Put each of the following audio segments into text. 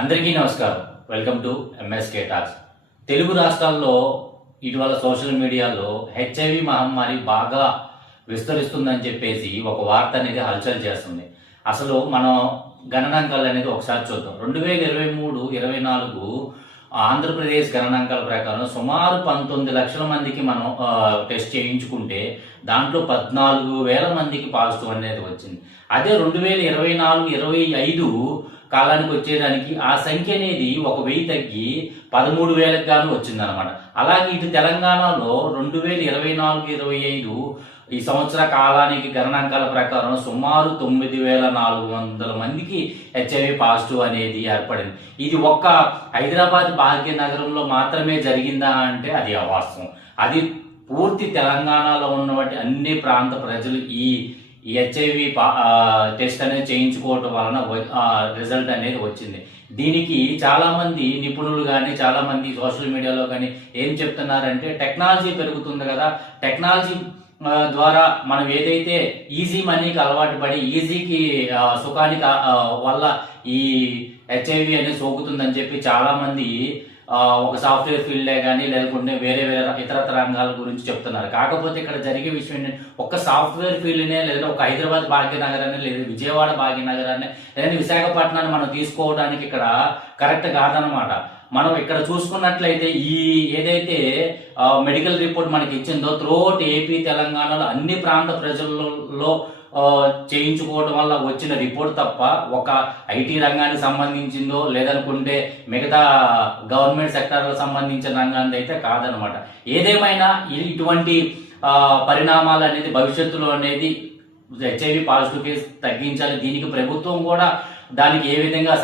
అందరికీ నమస్కారం. Welcome to MSK talks. Telugu రాష్ట్రాల్లో ఇటీవల సోషల్ మీడియాలో హెచ్ఐవి మహమ్మారి బాగా విస్తరిస్తుందని చెప్పేసి ఒక వార్త అనేది హల్చల్ చేస్తుంది. అసలు మనం గణనాంకాలు అనేది ఒకసారి చూద్దాం. 2023-24 ఆంధ్రప్రదేశ్ గణనాంకాల ప్రకారం సుమారు 19 లక్షల మందికి మనం టెస్ట్ చేయించుకుంటే దాంట్లో 14,000 మందికి పాజిటివ్ అనేది వచ్చింది. అదే 2024-25 కాలానికి వచ్చేదానికి ఆ సంఖ్య అనేది 1,000 తగ్గి 13,000కి గాను వచ్చిందనమాట. అలాగే ఇటు తెలంగాణలో 2024-25 ఈ సంవత్సర కాలానికి గణనాంకాల ప్రకారం సుమారు 9,400 మందికి హెచ్ఐవి పాజిటివ్ అనేది ఏర్పడింది. ఇది ఒక్క హైదరాబాద్ భాగ్యనగరంలో మాత్రమే జరిగిందా అంటే అది అవాస్తవం. అది పూర్తి తెలంగాణలో ఉన్నటువంటి అన్ని ప్రాంత ప్రజలు ఈ హెచ్ఐవి టెస్ట్ అనేది చేయించుకోవటం వలన రిజల్ట్ అనేది వచ్చింది. దీనికి చాలామంది నిపుణులు కానీ చాలామంది సోషల్ మీడియాలో కానీ ఏం చెప్తున్నారంటే టెక్నాలజీ పెరుగుతుంది కదా, టెక్నాలజీ ద్వారా మనం ఏదైతే ఈజీ మనీకి అలవాటు పడి ఈజీకి సుఖానికి వల్ల ఈ హెచ్ఐవి అనేది సోకుతుందని చెప్పి చాలామంది ఒక సాఫ్ట్వేర్ ఫీల్డే కానీ లేకుంటే వేరే ఇతరత్ర రంగాల గురించి చెప్తున్నారు. కాకపోతే ఇక్కడ జరిగే విషయం ఏంటంటే ఒక్క సాఫ్ట్వేర్ ఫీల్డ్నే లేదా ఒక హైదరాబాద్ భాగ్యనగరాన్ని లేదా విజయవాడ భాగ్యనగరాన్ని లేదా విశాఖపట్నాన్ని మనం తీసుకోవడానికి ఇక్కడ కరెక్ట్ కాదనమాట. మనం ఇక్కడ చూసుకున్నట్లయితే ఈ ఏదైతే మెడికల్ రిపోర్ట్ మనకి ఇచ్చిందో త్రూఅవుట్ ఏపీ తెలంగాణలో అన్ని ప్రాంత ప్రజలలో చేయించుకోవడం వల్ల వచ్చిన రిపోర్ట్ తప్ప ఒక ఐటీ రంగానికి సంబంధించిందో లేదనుకుంటే మిగతా గవర్నమెంట్ సెక్టార్లకు సంబంధించిన రంగానికి అయితే కాదనమాట. ఏదేమైనా ఇటువంటి పరిణామాలు అనేది భవిష్యత్తులో అనేది హెచ్ఐవి పాజిటివ్ కేసు తగ్గించాలి. దీనికి ప్రభుత్వం కూడా దానికి ఏ విధంగా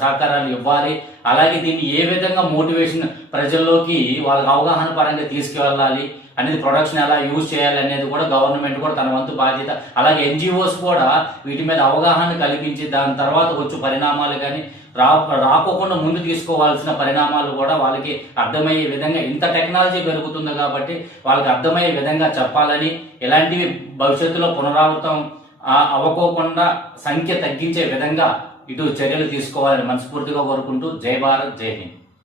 సహకారాలు ఇవ్వాలి, అలాగే దీన్ని ఏ విధంగా మోటివేషన్ ప్రజల్లోకి వాళ్ళకి అవగాహన పరంగా తీసుకువెళ్ళాలి అనేది, ప్రొడక్షన్ ఎలా యూజ్ చేయాలి అనేది కూడా గవర్నమెంట్ కూడా తన వంతు బాధ్యత, అలాగే ఎన్జిఓస్ కూడా వీటి మీద అవగాహన కల్పించి దాని తర్వాత వచ్చే పరిణామాలు కానీ రాకోకుండా ముందు తీసుకోవాల్సిన పరిణామాలు కూడా వాళ్ళకి అర్థమయ్యే విధంగా, ఇంత టెక్నాలజీ పెరుగుతుంది కాబట్టి వాళ్ళకి అర్థమయ్యే విధంగా చెప్పాలని, ఇలాంటివి భవిష్యత్తులో పునరావృతం అవ్వకోకుండా సంఖ్య తగ్గించే విధంగా ఇటు చర్యలు తీసుకోవాలని మనస్ఫూర్తిగా కోరుకుంటూ జై భారత్, జై హింద్.